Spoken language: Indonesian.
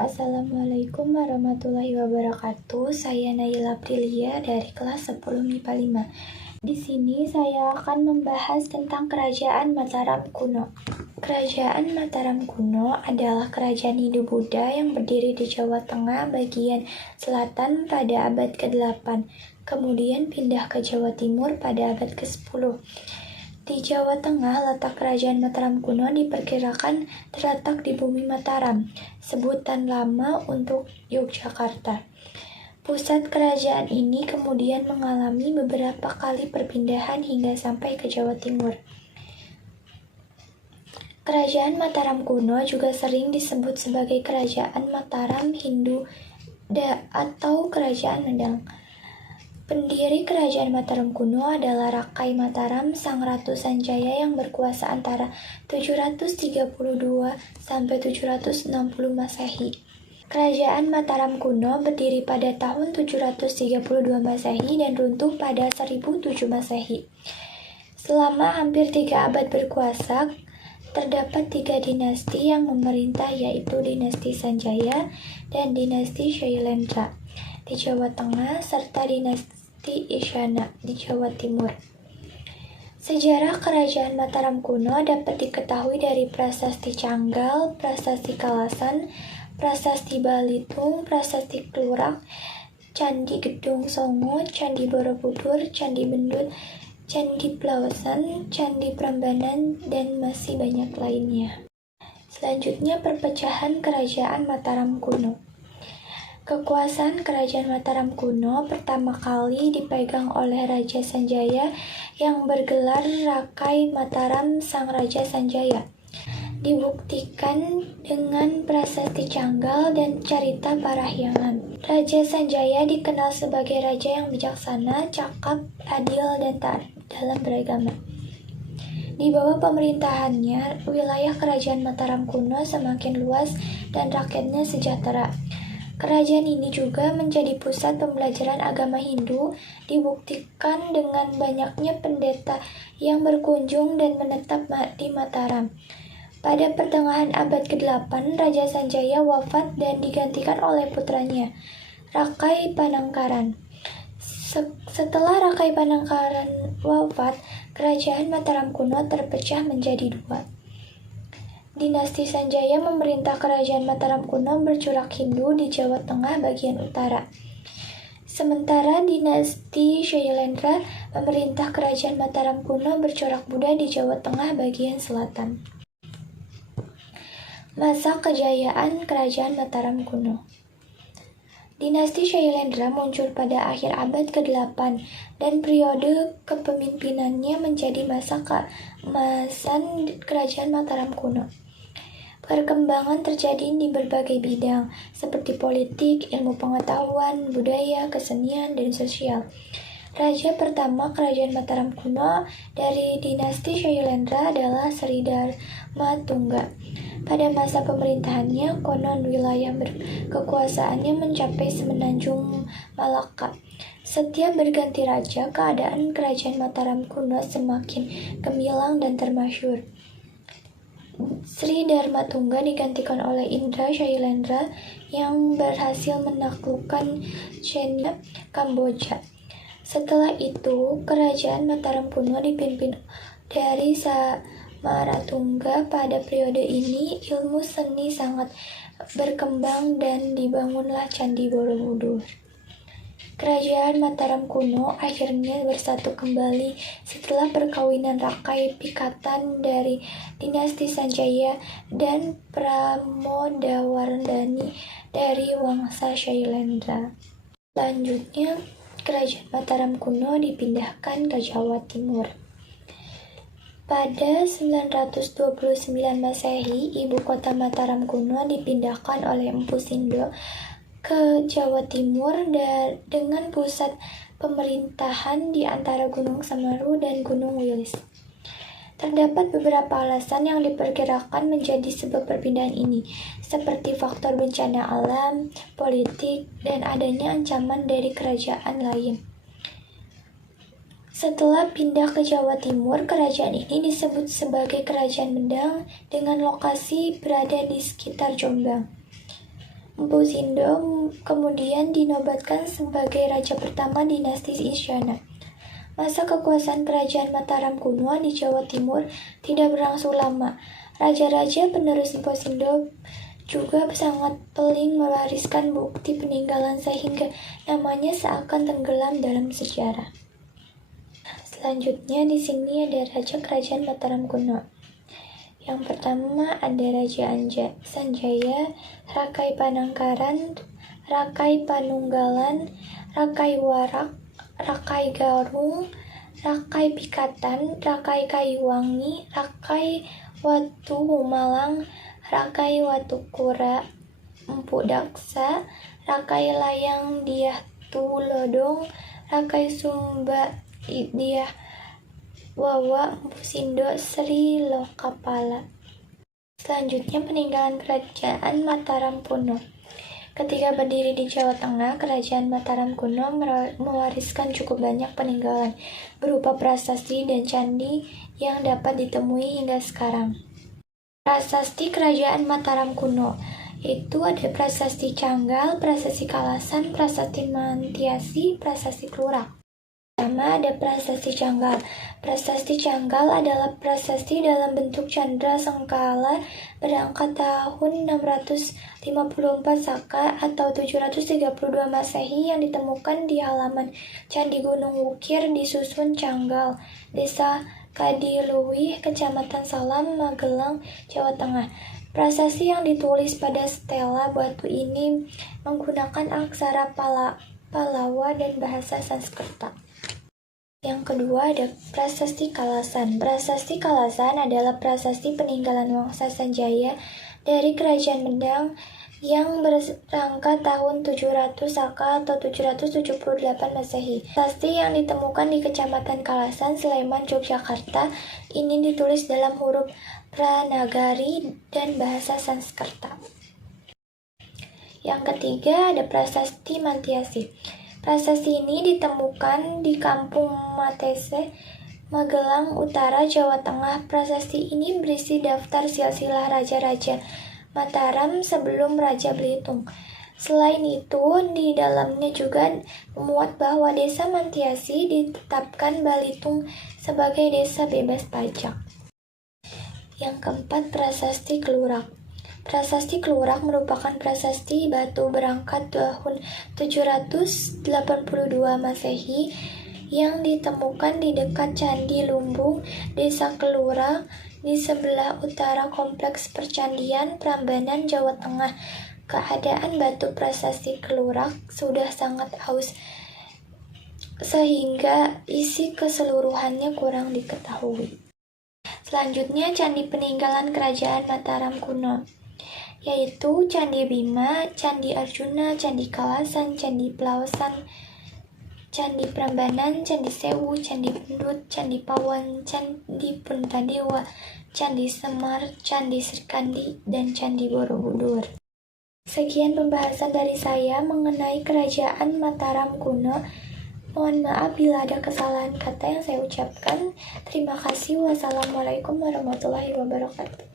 Assalamualaikum warahmatullahi wabarakatuh. Saya Naila Prilia dari kelas 10 MIPA 5. Di sini saya akan membahas tentang Kerajaan Mataram kuno. Kerajaan Mataram kuno adalah kerajaan Hindu-Buddha yang berdiri di Jawa Tengah bagian selatan pada abad ke-8, kemudian pindah ke Jawa Timur pada abad ke-10. Di Jawa Tengah, letak Kerajaan Mataram kuno diperkirakan terletak di Bumi Mataram, sebutan lama untuk Yogyakarta. Pusat kerajaan ini kemudian mengalami beberapa kali perpindahan hingga sampai ke Jawa Timur. Kerajaan Mataram kuno juga sering disebut sebagai Kerajaan Mataram Hindu atau Kerajaan Medang. Pendiri Kerajaan Mataram kuno adalah Rakai Mataram, Sang Ratu Sanjaya yang berkuasa antara 732 sampai 760 Masehi. Kerajaan Mataram kuno berdiri pada tahun 732 Masehi dan runtuh pada 1007 Masehi. Selama hampir 3 abad berkuasa, terdapat 3 dinasti yang memerintah, yaitu dinasti Sanjaya dan dinasti Shailendra di Jawa Tengah serta dinasti Isyana di Jawa Timur. Sejarah Kerajaan Mataram kuno dapat diketahui dari Prasasti Canggal, Prasasti Kalasan, Prasasti Balitung, Prasasti Klurak, Candi Gedong Songo, Candi Borobudur, Candi Bendut, Candi Plawesan, Candi Prambanan, dan masih banyak lainnya. Selanjutnya, perpecahan Kerajaan Mataram kuno. Kekuasaan Kerajaan Mataram kuno pertama kali dipegang oleh Raja Sanjaya yang bergelar Rakai Mataram Sang Raja Sanjaya. Dibuktikan dengan Prasasti Canggal dan Carita Parahyangan. Raja Sanjaya dikenal sebagai raja yang bijaksana, cakap, adil, dan taat dalam beragama. Di bawah pemerintahannya, wilayah Kerajaan Mataram kuno semakin luas dan rakyatnya sejahtera. Kerajaan ini juga menjadi pusat pembelajaran agama Hindu, dibuktikan dengan banyaknya pendeta yang berkunjung dan menetap di Mataram. Pada pertengahan abad ke-8, Raja Sanjaya wafat dan digantikan oleh putranya, Rakai Panangkaran. Setelah Rakai Panangkaran wafat, Kerajaan Mataram kuno terpecah menjadi 2. Dinasti Sanjaya memerintah Kerajaan Mataram kuno bercorak Hindu di Jawa Tengah bagian utara. Sementara dinasti Shailendra memerintah Kerajaan Mataram kuno bercorak Buddha di Jawa Tengah bagian selatan. Masa kejayaan Kerajaan Mataram kuno. Dinasti Shailendra muncul pada akhir abad ke-8 dan periode kepemimpinannya menjadi masa keemasan Kerajaan Mataram kuno. Perkembangan terjadi di berbagai bidang, seperti politik, ilmu pengetahuan, budaya, kesenian, dan sosial. Raja pertama Kerajaan Mataram kuno dari dinasti Shailendra adalah Sri Dharma Tungga. Pada masa pemerintahannya, konon wilayah kekuasaannya mencapai semenanjung Malaka. Setiap berganti raja, keadaan Kerajaan Mataram kuno semakin gemilang dan termasyhur. Sri Dharma Tungga digantikan oleh Indra Shailendra yang berhasil menaklukkan China, Kamboja. Setelah itu, Kerajaan Mataram kuno dipimpin dari Samaratungga. Pada periode ini, ilmu seni sangat berkembang dan dibangunlah Candi Borobudur. Kerajaan Mataram kuno akhirnya bersatu kembali setelah perkawinan Rakai Pikatan dari dinasti Sanjaya dan Pramodawardhani dari Wangsa Shailendra. Selanjutnya, Kerajaan Mataram kuno dipindahkan ke Jawa Timur. Pada 929 Masehi, ibu kota Mataram kuno dipindahkan oleh Empu Sindo ke Jawa Timur dengan pusat pemerintahan di antara Gunung Semeru dan Gunung Wilis. Terdapat beberapa alasan yang diperkirakan menjadi sebab perpindahan ini, seperti faktor bencana alam, politik, dan adanya ancaman dari kerajaan lain. Setelah pindah ke Jawa Timur, kerajaan ini disebut sebagai Kerajaan Medang dengan lokasi berada di sekitar Jombang. Mpu Sindo kemudian dinobatkan sebagai raja pertama dinasti Isyana. Masa kekuasaan kerajaan Mataram kuno di Jawa Timur tidak berlangsung lama. Raja-raja penerus Mpu Sindo juga sangat peling mewariskan bukti peninggalan sehingga namanya seakan tenggelam dalam sejarah. Selanjutnya di sini ada raja kerajaan Mataram kuno. Yang pertama ada Raja Sanjaya, Rakai Panangkaran, Rakai Panunggalan, Rakai Warak, Rakai Garung, Rakai Pikatan, Rakai Kayuwangi, Rakai Watu Humalang, Rakai Watukura, Empu Daksa, Rakai Layang Diah Tulodong, Rakai Sumba Diah Wawa, Mpu Sindo, Sri Lokapala. Selanjutnya peninggalan kerajaan Mataram kuno. Ketika berdiri di Jawa Tengah, kerajaan Mataram kuno mewariskan cukup banyak peninggalan berupa prasasti dan candi yang dapat ditemui hingga sekarang. Prasasti kerajaan Mataram kuno itu ada prasasti Canggal, prasasti Kalasan, prasasti Mantiasi, prasasti Klurak. Pertama ada prasasti Canggal. Prasasti Canggal adalah prasasti dalam bentuk candra sengkala berangkat tahun 654 Saka atau 732 Masehi yang ditemukan di halaman Candi Gunung Wukir di Susun Canggal, Desa Kadiluwih, Kecamatan Salam, Magelang, Jawa Tengah. Prasasti yang ditulis pada stela batu ini menggunakan aksara Palawa dan bahasa Sanskerta. Yang kedua ada prasasti Kalasan. Prasasti Kalasan adalah prasasti peninggalan Wangsa Sanjaya dari Kerajaan Medang yang berangkat tahun 700 Saka atau 778 Masehi. Prasasti yang ditemukan di Kecamatan Kalasan, Sleman, Yogyakarta ini ditulis dalam huruf Pranagari dan bahasa Sanskerta. Yang ketiga ada prasasti Mantiasi. Prasasti ini ditemukan di Kampung Matese, Magelang Utara, Jawa Tengah. Prasasti ini berisi daftar silsilah raja-raja Mataram sebelum Raja Belitung. Selain itu, di dalamnya juga memuat bahwa desa Mantiasi ditetapkan Balitung sebagai desa bebas pajak. Yang keempat, prasasti Klurak. Prasasti Klurak merupakan prasasti batu berangkat tahun 782 Masehi yang ditemukan di dekat Candi Lumbung, Desa Klurak, di sebelah utara Kompleks Percandian Prambanan, Jawa Tengah. Keadaan batu prasasti Klurak sudah sangat aus sehingga isi keseluruhannya kurang diketahui. Selanjutnya candi peninggalan kerajaan Mataram kuno, yaitu Candi Bima, Candi Arjuna, Candi Kalasan, Candi Pelawasan, Candi Prambanan, Candi Sewu, Candi Pendut, Candi Pawan, Candi Puntadewa, Candi Semar, Candi Srikandi, dan Candi Borobudur. Sekian pembahasan dari saya mengenai kerajaan Mataram kuno. Mohon maaf bila ada kesalahan kata yang saya ucapkan. Terima kasih. Wassalamualaikum warahmatullahi wabarakatuh.